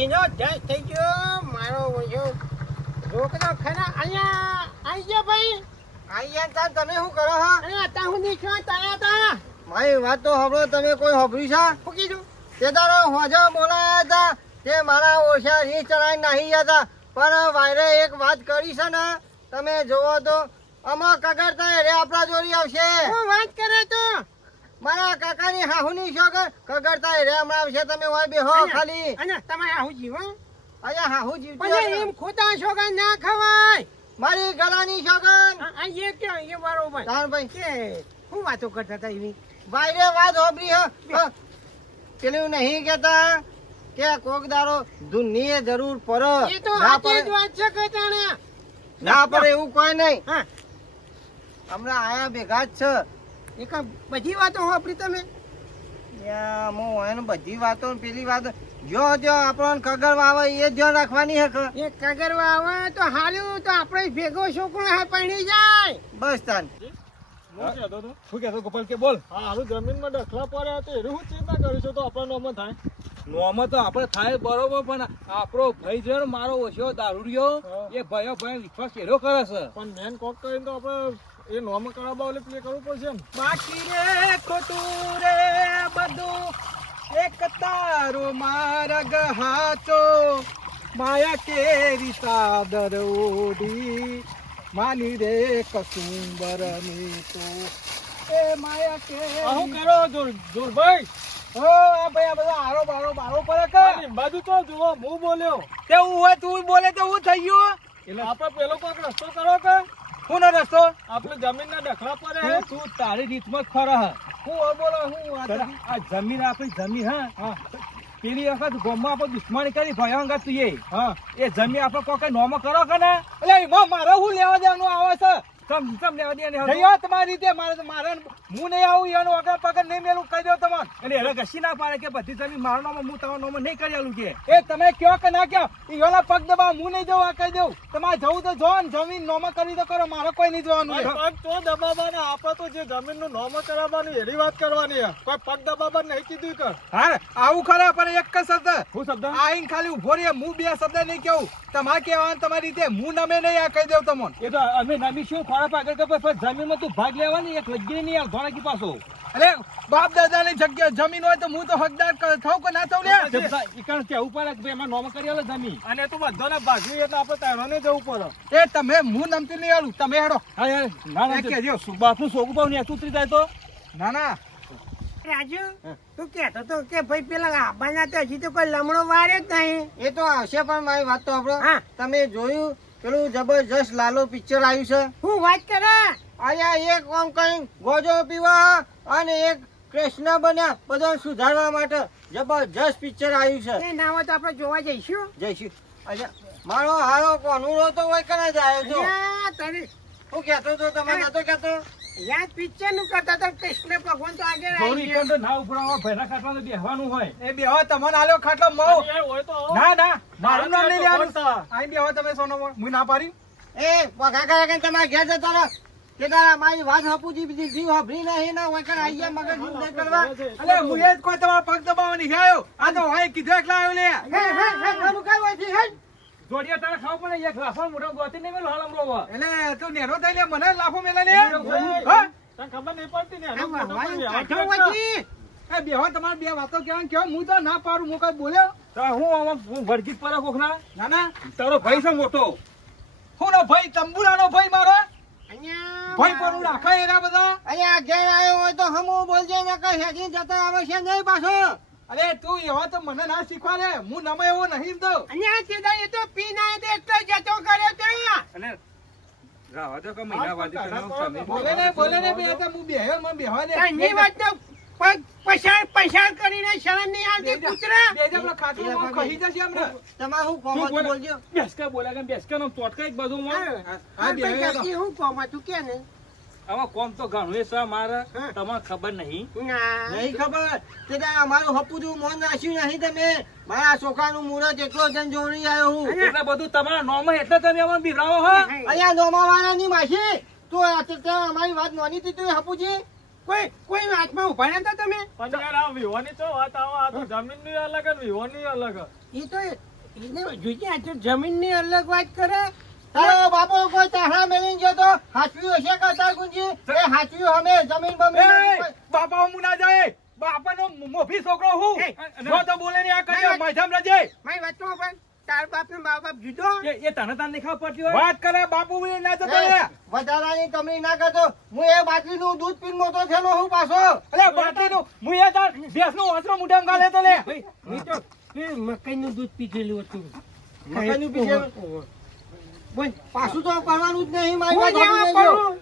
બુદ્ધિનો જશ થઈ ગયો મારો વયો રોકડો ખરા અહીંયા આઈ ગયા ભાઈ અહીંયા તા તમે શું કરો હો? અરે અત્યાર સુધી ક્યાં તાયા તા મારી વાત તો સાંભળો, તમે કોઈ સાંભળ્યું છે? શું કીધું તે તારો હોજો બોલાયા હતા, તે મારા ઓછા રીંછ ચડાઈને નાહી ગયા હતા, પણ વાયરે એક વાત કરી છે ને, તમે જોવો તો આમાં કગરતા રે આપણા જોડી આવશે. શું વાત કરે તો મારા કાકાની હાહુની છોકર કગરતા રે હમણાં આવશે. તમે હોય બેહો ખાલી. અને તમારે આવું જીવો અહીંયા હાહુ પછી જીવતી એમ ખોટા છોકરા ના ખવાય મારી ગળાની છોકર. આ એ ક્યાં એ બરોબર તારભાઈ કે શું વાતો કરતા હતા એવી વાયરે વાત હોબરી હ પેલું નહીં કેતા કે કોક દારો ધૂનની જરૂર પડે. એ તો ના સાચી જ પડે વાત છે કહેતાણે. ના પડે એવું કોઈ નહીં. હા હમણાં આયા ભેગા જ છે. એક બધી વાતો વાપરી તમે યા મો એને બધી વાતો ને પેલી વાત જો જો આપણને કગર વાવે એ ધ્યાન રાખવાની હે કે એ કગરવા આવે તો હાલ્યું તો આપણે ભેગો છોકરો હા પડી જાય બસ તાન. શું કહેતો ગોપાલ કે બોલ. હા હારું જમીનમાં દખલા પડ્યા તો એનું શું ચિંતા કરીશું તો આપણો નોમો થાય. નોમો તો આપણે થાય બરોબર, પણ આપણો ભાઈ છે ને મારો ઓછો દારૂડિયો એ ભાઈઓ ભાઈ વિશ્વાસ એરો કરે છે. પણ મેન કોક કરીને તો આપણે એ નોમ કરાવવા એટલે પ્લે કરવું પડશે ને. બાકી રે ખોટું રે બધું એક તારો માર્ગ હાચો, માયા કેરી સાદર ઓઢી માની રે કસુંબર ની તો એ માયા કે આ શું કરો જોરભાઈ? ઓ આ ભાઈ આ બધા આરો બારો પડે કે આ બાજુ તો જુઓ હું બોલ્યો તે હું હોય તું બોલે તો હું થઈ ગયું. એટલે આપણે પેલો કોક રસ્તો કરો કે હું નો રસ્તો આપણે જમીનના દખલા પડે હે. તું તારી રીતમાં જ ખરા હ. હું હોય બોલો હું આ જમીન આપણી જમીન હા પેલી વખત ગામમાં આપણે દુશ્મની કરી ભયંકર તું એ જમીન આપણે કોઈ નોમો કરો કે ને એટલે એમાં મારે શું લેવા દેવાનું આવે છે? સમ લેવા દે ને તમારી રીતે મારે હું નહીં આવું એનો વગર પગર નહીં મેલું કહી દો તમને. એટલે એને ઘસી ના પાડે કે બધી જમીન મારો નામ હું તમારો નામ નહીં કરી આલું કે એ તમે કયો કે ના કયો એના પગ દબા હું નહીં જવું આ કહી દઉં. તમારે જવું તો જો ને જમીન નોમો કરવી તો કરો, મારે કોઈ નહીં જોવાનું. પગ તો દબાવવાના, આપણે તો જે જમીનનું નોમો કરાવવાની એની વાત કરવાની હે. કોઈ પગ દબાવવા નહીં કીધું કે. હા આવું ખરા, પણ એક જ શબ્દ શું શબ્દ? આઈને ખાલી ઉભો રહે, હું બે શબ્દ નહીં કેવું. તમારે કહેવાનું તમારી રીતે, હું નમે નહીં આ કહી દઉં તમને. એ તો અમે નમીશું ખોરાક આગળ કે જમીનમાં તું ભાગ લેવાની એક લગી નહીં હાલ ધોળકી પાછો. અરે બાપ દાદા ની જગ્યા જમીન હોય તો હું તો હકદાર થઉં કે ના થઉં લે. ઈકણ કેવું પડે કે એમાં નોમ કરી આલો જમીન અને તો બધાને ભાગવી એટલે આપણે તારોને જવું પડે. એ તમે હું નમતી નહીં આલું, તમે હેડો. હા યાર ના ના કેજો બાપનું સોગું પાવ ને ઉતરી જાય તો ના ના. રાજુ તું કહેતો તો કે ભાઈ પેલા આબાના તો હજી તો કોઈ લમણો વારે જ નહીં. એ તો આવશે, પણ મારી વાત તો સાંભળો. હા. તમે જોયું પેલું જબરજસ્ત લાલો પિક્ચર આવ્યું છે? શું વાત કરે અહીંયા એક આમ કઈ ગોજો પીવા અને એક કૃષ્ણ બન્યા બધા સુધારવા માટે જબરજસ્ત પિક્ચર આવ્યું છે. એ ના હોય તો આપણે જોવા જઈશું. જઈશું. અચ્છા મારો હારો કોનુરો તો હોય કને જ આવ્યો છો. અલ્યા, તારે હું કહેતો તો તમે નતો કહેતો? યાદ પિક્ચર નું કરતા તો કૃષ્ણ ભગવાન તો આગળ થોડું આવી ઈકણ તો ના ઉપડાવો, ભેરા ખાટલા તો બેહવાનું હોય. એ બેહો તમને આલ્યો ખાટલો મઉ. એ હોય તો આવો. ના ના મારું નામ નહીં લેવાનું. બોલતા. આઈ બેહો તમે સોનો હું ના પાડી. એ વખા કરે કે તમારે ઘેર જતા રહો. કે તારા મારી વાત હપુજી દીધી હોભરી નહીં ના હોય કણ આઈએ મગજ નહીં કરવા. અલે હું એ જ કોઈ તમારા પગ દબાવવાની નહીં આવ્યો. આ તો હોય કીધું એકલા આવ્યો લે. હે આનું કાંઈ હોય છે, હે? જોડિયા તારે ખાવ પણ એક લાફા મોઢો ગોતી નહીં મેલો હાલમ રોવા. એટલે તું નેરો થઈ લે મને લાફો મેલા લે. હા તને ખબર નહીં પડતી ને આમ એનો મોટો હવાયું ભાઈ કાઢો આગળ વચ્ચે. એ બેહો તમારે બે વાતો કેવા કેવો હું તો ના પાડું હું કઈ બોલ્યો. તો હું વળગી પર કોખના. ના ના તારો ભાઈ છે મોટો. હું નો ભાઈ તંબુરાનો ભાઈ મારો. અહીંયા ભાઈ પર હું રાખા એરા બધા. અહીંયા ઘેર આવ્યો હોય તો હમું બોલજે ને કઈ હેડી જતા આવે છે નહીં પાછો. અરે તું એવા તો મને ના શીખવાડે, હું નમે એવો નહીં તો. અહીંયા તે દાડે તો પી ના દે એટલે જતો કર્યો ત્યાં. અને રાવા તો કે મહિના બાદ તમે બોલે ને બે તો હું બેહ્યો મને બેહવા દે. તારી વાત તો પસાર કરીને શરમ નહીં આવતી કૂતરા. બેજા પેલા ખાટલામાં કહી જશે હમણાં. તમારે શું કોમ હતું બોલજો. બેસકા બોલ્યા કે બેસકા નો તોટકા એક બધું માં. હા, ભાઈ, કાકી હું કોમ હતું કે ને? આમાં કોમ તો ઘણું એ છે મારે, હા. તમને ખબર નહીં. ના. નહીં ખબર તે દાડે અમારું હપુજું મોન રાખ્યું નહીં તમે. મારા છોકરાનું મુહૂર્ત એકલો જણ જોડી આવ્યો હું. એટલે બધું તમારા નોમ એટલે તમે અમને બિરાવો હા. અહીંયા નોમાવાળાની માસી તો અમારી વાત માની હતી તું હપુજી. કોઈ વાતમાં ઉભા નતા તમે? પણ યાર આ વિહોની તો વાત આવો, આ તો જમીનની અલગ અને વિહોની અલગ. એ તો એટલે જોજે આ તો જમીનની અલગ વાત કરે. તારો બાપો કોઈ ચાહડા મેલીને ગયો તો હાચવ્યું હશે કરતા ગુંજી એ હાચવ્યું અમે જમીન બમીન એ, બાપા હું ના જાય બાપાનો મોભી છોકરો હું એ, જો તો બોલે ને આ કરી માધમ રજે મારી વાતમાં પણ તાર બાપ ને મા બાપ જુદો. એ તને તાર નહીં ખબર પડતી હોય વાત કરે બાપુ બોલે ના જતો રે વધારાની કમી ના કરતો હું એ બાટલીનું દૂધ પીને મોટો થયેલો હું પાછો અલે બાટલીનું હું એ તાર ભેંસનો વાસરો મુઢામાં ગાલે તો લે ભાઈ હું તો મકાઈનું દૂધ પીધેલું હતું. મકાઈનું પીધેલું? બોલ, પાછું તો કરવાનું જ નહીં મારી હું વાત જવા સાંભળી લેજો. પડું.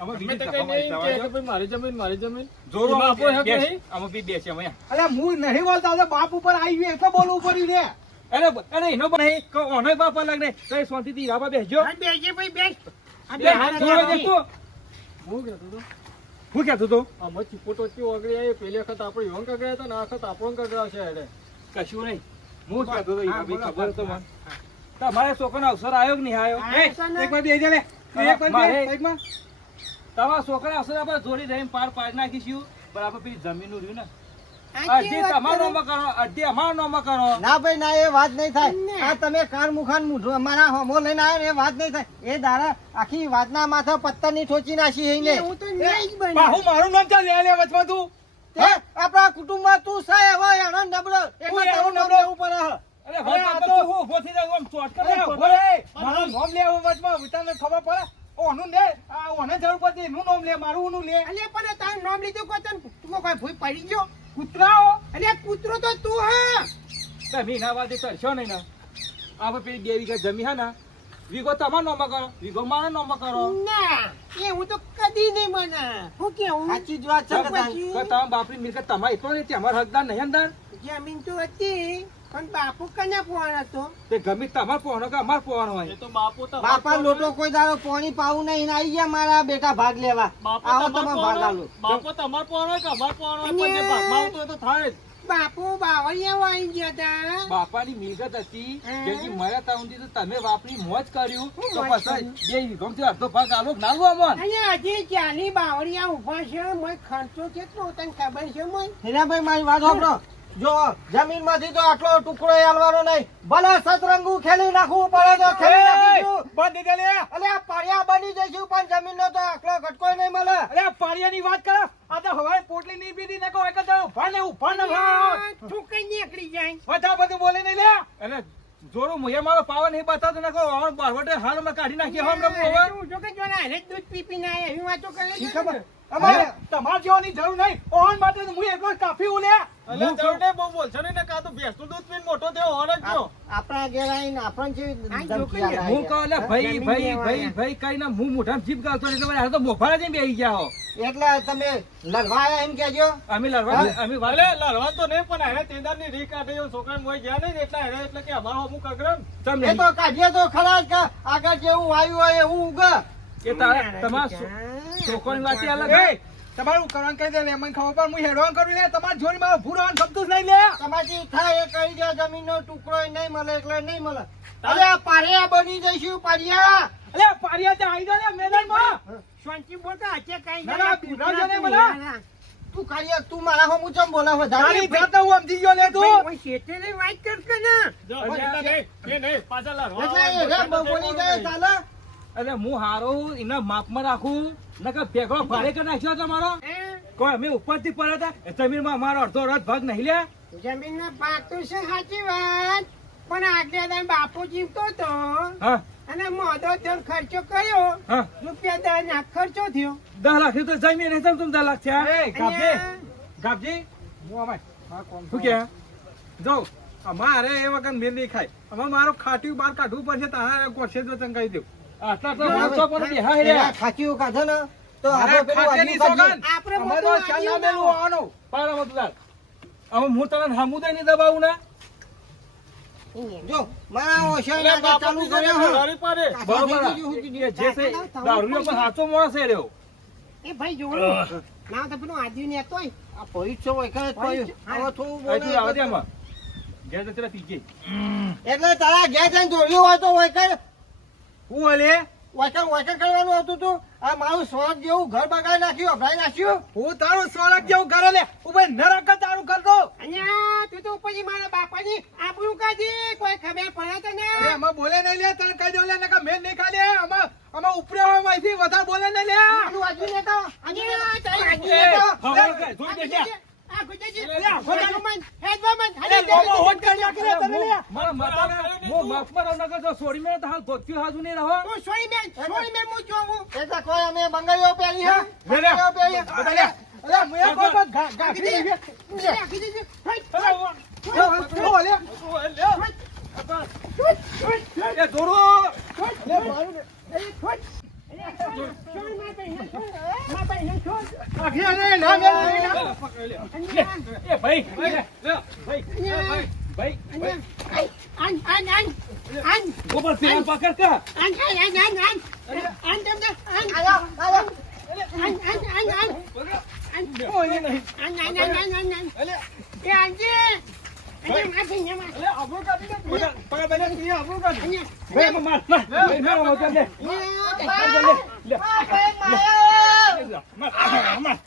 અમે બીજું તો કઈ નહીં કે કે ભાઈ મારી જમીન મારી જમીન જોરો એમાં આપણો હક બેસ. નહીં. અમે બી બેસીએ અમે. અલ્યા હું નહીં બોલતા એટલે બાપ ઉપર આવી ગયું એટલે બોલવું પડ્યું લે. અરે એનો પણ નહીં કે ઓનો બાપ અલગ નહીં તો એ શાંતિથી રાબા બેસજો હા, બેસજે ભાઈ, બેસ. આ લે, બે હાથ હાથ જોડો રાખી. દેખતો. હું કહેતો હતો હું કહેતો તો આમાં ચીપોટો ચી વગડી આવી પેલી વખત આપણે યોન કગડ્યા હતા ને આ વખત આપણો કગડાવશે એટલે કશું નહીં હું જ કહેતો તો હા, ઈ બી બોલો, ખબર તો હા, મને તમારે છોકરાનો અવસર આવ્યો કે નહીં આવ્યો હા, એ, તો ને. એક વાર બેસી જા લે. એક વાર મારે- બેસ, સાઈડમાં. તમારા છોકરા અવસર આપણે જોડી રહીને પાર પાડી નાખીશું બરાબર પેલી જમીનનું રહ્યું ને આ અડધી કેવી વાત તમારા કરે? નામમાં કરો અડધી અમારા નામમાં કરો ના ભાઈ ના એ વાત નહીં થાય ના. આ તમે કાન મુખાન મૂઢું અમારા હોમો લઈને આવ્યો ને એ વાત નહીં થાય એ દાડા આખી વાતના માથે પત્તરની ઠોચી નાખી એને હું તો નહીં જ બન્યો. બાહુ મારું નામ ચાલ લે વચમાં તું હે આપણા કુટુંબમાં તું સાય હવે એનો નબળો એટલે એનો તારું નામ નબળો. લેવું પડે હે. અરે હવે આ તો હું ઉભો થઈ જાઉં આમ ચોટ કરે ઉભો રે મારું નામ લે હવે વચમાં વિચારને ખબર પડે ઓનું લે આ ઓને જરૂર પડતી એનું નામ લે મારું ઓનું લે અલ્યા પણ તારું નામ લીધું કોઈ તને તું કોઈ ભૂઈ પડી ગયો. કૂતરાઓ અલ્યા કૂતરો તો તું હે. તમે ના વાદે કરશો નહીં ને આપણે પેલી 2 વીઘા જમી હે ને વીઘો તમારા નામમાં કરો વીઘો મારા નામમાં કરો ના એ હું તો કદી નહીં બને. હું કેવું સાચી જ વાત છે તો કે તારી. પછી કે તમારા બાપની મિલકત તમારે એટલો નહીં અમારા હકદાર નહીં અંદર જમીન તો હતી પણ બાપુ કને ફોન હતો. તે ગમે તમારે પોવાનો કે અમારે પોવાનો હોય એ તો બાપો તો બાપા લોટો કોઈ દાડો પાણી પાવું નહીં ને આઈ ગયા મારા બેટા ભાગ લેવા આવો તમે ભાગ આલો બાપો તમાર પોવાનો કે અમાર પોવાનો અને- પણ જે ભાગમાં આવતો હોય તો થાય જ. બાપુ બાવળિયા આવી ગયા તા. બાપાની મિલકત હતી હમ. જેથી મળ્યા તા ઊંધી તો તમે વાપરી મોજ કર્યું હું તો મોજ પછી કર્યું? 2 વીઘોમાંથી અડધો ભાગ આલો કે ના લો અમન અહીંયા હજી 40 બાવળિયા ઊભા છે. મોય ખર્ચો કેટલો તને ખબર છે મોય? હીરાભાઈ મારી વાત સાંભળો જો જમીન માંથી તો આટલો ટુકડો આલવાનો નહીં ભલે સતરંગુ ખેલી નાખવું પડે તો ખેલી નાખીશું બંધ દે લે અલે આ પાળિયા બની જઈશું પણ જમીન નો તો આટલો ઘટકો નહીં મળે અરે આ પારિયાની વાત કરો આ તો હવાઈ પોટલી નહીં પીધી ને કોઈ એક જ ઉભા ને ઉભા ને અલ્યા, તું કઈ નીકળી જાય. બધા બધું બોલે નહીં લે એટલે જોરો મુએ મારો પાવર નહીં બતાવતો ને કહો બારવટે હાલ અમે કાઢી નાખીએ હમ રમવું હવે તું જો કે જો ને હાલે જ દૂધ પી પીને આયા એવી વાતો કરે શી છે ખબર ને. અમારે તમારે જેવાની જરૂર નહીં ઓન માટે તો હું એકલો જ કાફી હું લે અલ્યા જવડે બહુ બોલશો નહીં ને કાં તો ભેંસનું દૂધ પીને મોટો થયો હોર જ ગયો. આપણા ઘેર આવીને આપણને કેવી આ ધમકી જોકે આલે હું કહું લે ભાઈ જમીન ભાઈ લેવા ભાઈ આયા. ભાઈ કઈ ના હું મોઢામાં જીભ ગાલતો નહીં તમારે હાલ તો મોફાળા જઈને બેસી ગયા હો એટલે તમે લડવા આયા એમ કેજો અમે લડવા અમે ભલે લડવા તો નહીં પણ એને તેદારની રીત કાઢે એવું છોકરાને મોય ગયા નહીં ને એટલે એને એટલે કે અમારો અમુક અગ્રમ તમને એ તો કાઢીએ તો ખરા જ કે આગળ જેવું આવ્યું હોય એવું ઉગે એ તારા તમારા છોકરાની વાત અલગ હે તમારું કરવાનું કહી દે લે મને ખબર પણ હું હેડવાન કરું લે તમારા જોડી મારો ભૂરવાન ગમતું જ નહીં લે તમારી થાય એ કહી દે જમીન નો ટુકડો નહીં મળે એટલે નહીં મળે અરે આ પારિયા બની જઈશું પારિયા અલે પારિયા તે આવી જાય મેદાનમાં શાંતિ બોલતા હશે કઈ ના, ના, પીવડાવજો ને બધા. તું કાઢીએ તું મારા હોમું ચમ બોલા વધારે તારી જાત હું સમજી ગયો લે તું શેઠે વાત કરશે ને. જો એટલે નહીં એ નહીં પાછા લડવા એટલે એ રેમ બોલી જાય ચાલે એટલે હું હારો એના માપમાં રાખું નકર ભેગો ભાડે કરી નાખ્યો તમારો હે? કોઈ અમે ઉપરથી પડ્યા હતા જમીનમાં અમારો અડધો અડધ ભાગ નહીં લે જમીનના ભાગ તો છે સાચી વાત પણ આગળ દાન બાપુ જીવતો હતો હા અને મોદો થયો ખર્ચો કર્યો હા રૂપિયા 10 લાખ ખર્ચો થયો 10 લાખ તો જમીન નહીં તમે 10 લાખ છે ગાબજી અહીંયા ગાબજી હું અમાય શું કે જો અમારે એ વખત મેલ નહીં ખાય અમારે મારો ખાટ્યું બહાર કાઢવું પડશે તારે કોશે તો તને કહી દઉં આટલા તો માણસો પર બેહા હે એના ખાચીઓ કાઢે ને તો અરે આપણે પેલું ખાટેની વાગ્યું સોગંદ. આપણે અમારે બધું તો ચાલના વાગ્યું મેલું ના. આવવાનું. પાડો મતદાર. હવે હું તને હામુદય નહીં દબાવું ને કાઢ્યું. જો મારા ઓશા એટલે નાખા ચાલુ બાપુ કર્યો હે. લડી પડે બરોબર એ જે છે દારૂડિયો પણ સાચો માણસ છે રહ્યો એ ભાઈ જોવાનું ના તો પેલું આદિ ને તોય આ પૈસો વખત પડ્યો. હવે થોડું બોલે અહીંથી આવે છે એમાં ઘેર જતી રહે પીકે એટલે તારા ઘેર જઈને દોડ્યું હોય તો વૈકર હું હલે વૈકર કરવાનું હતું તું આ મારું સ્વર્ગ જેવું ઘર બગાડી નાખ્યું અભરાઈ નાખ્યું હું તારું સ્વરક જેવું કરે લે ઉભે નરક જ તારું કરતો અહીંયા તું તો ઉપર પછી મારા બાપાની આબરૂ કાઢી કોઈ ખબર પડે તો ને અમે બોલે નહીં લે તને કહી દઉં લે નકા મેં નહીં ખાલી અમે ઉપરે માંથી વધારે બોલે નહીં લે આનું આજુ લેતો આજુ લેતો આ ગુજેજી ગોદાનું હેડવામન અરે લોમો હોટ કરી નાખી રે તને લે મારા માતાને મો માફમાં નગર જો છોડી મે તો હાલ ગોત્યું હાજુ નહીં રહો તું સોઈ મે હું જોઉં એટલે કોઈ અમે બંગાળીઓ પહેરી હે લે લે બંગાળીઓ પહેરી બધા લે અરે મુયા કોઈ ગાખી દે રાખી દેજો એ દોરો લે મારું એ છોડ સોઈ મે ભાઈ છોડ આખી અને ના મેલ એ ભાઈ લે ભાઈ આન ગોબર પેલા પકડ કા આન તમને આયો આયો કોઈ નહીં એ આંજી માથે અલે આબરૂ કાઢી દે પકડ બેને ની આબરૂ કાઢી બે માર લે મેરો મત લે લે માર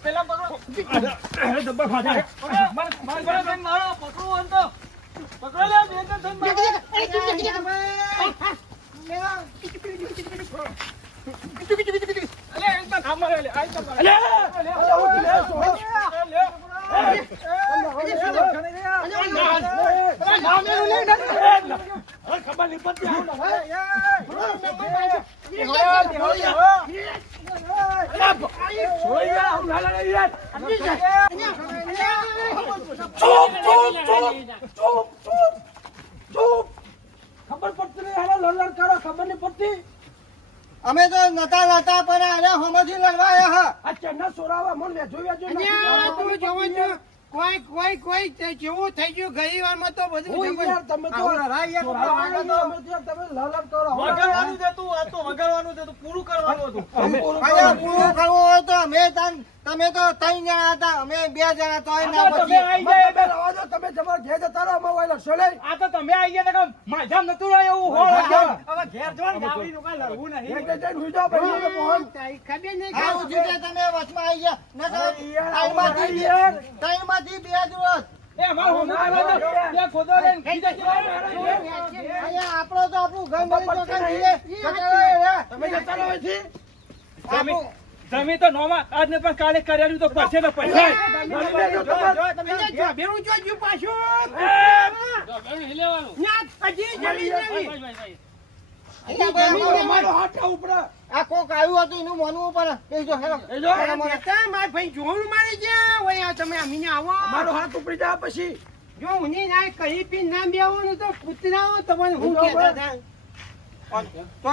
પેલા પકડો ડબ્બા ફાટા મારો પકડો અંતો પકડો લે બે તો અલે એકદમ અમારે લે આઈ તો ખબર નહીં પડતી ખબર પડતી નહીં હાલો લડ કરો ખબર નહીં પડતી અમે તો નતા લતા પણ આરે હોમથી લડવા આયા હા આ ચેન્નઈ સોરાવા મન વેજો કોઈ જેવું થઈ ગયું ગઈ વારમાં તો બધું તમે તો તમે લડ કરો વગાડવાનું દેતું આ તો વગાડવાનું દેતું પૂરું કરવાનું હતું અરે પૂરું કરવું હોય તો તમે તો 3 જણા હતા અમે 2 જણા તોય ના તમે આઈ જાય બે રવા દો તમે જબર ઘેર જતા રહો અમે વાયલા સોલે આ તો તમે આઈ ગયા તો માજામ નતું રહ્યો એવું હો હવે ઘેર જો ને ગાડી નું કાઈ લડવું નહીં એક જણ હુઈ જાવ ભાઈ ફોન ખબર નહીં આવું છે કે તમે વચમાં આવી ગયા ન ટાઈમમાંથી 2 દિવસ એ અમાર હો ના ખોદો રે ખીજા અહીંયા આપણો તો આપણું ઘર મળી તો કઈ તમે જતા રહો અહીંથી જમી તો નોમાં આજ ને પણ કાલે કર્યાનું તો પછી ને પછી બેરું જોજો પાછું મારો હાથ ઉપર આ કોક આવ્યું હતું એનું માનવું પડે એ જો હેલો મારા ભાઈ જોવાનું મારે જ્યાં હોય તમે અમીને આવો મારો હાથ ઉપડી જાય પછી જો હું ના કહી પી ના બેવાનું તો પુતરાઓ તમને હું કહેતા હતા તો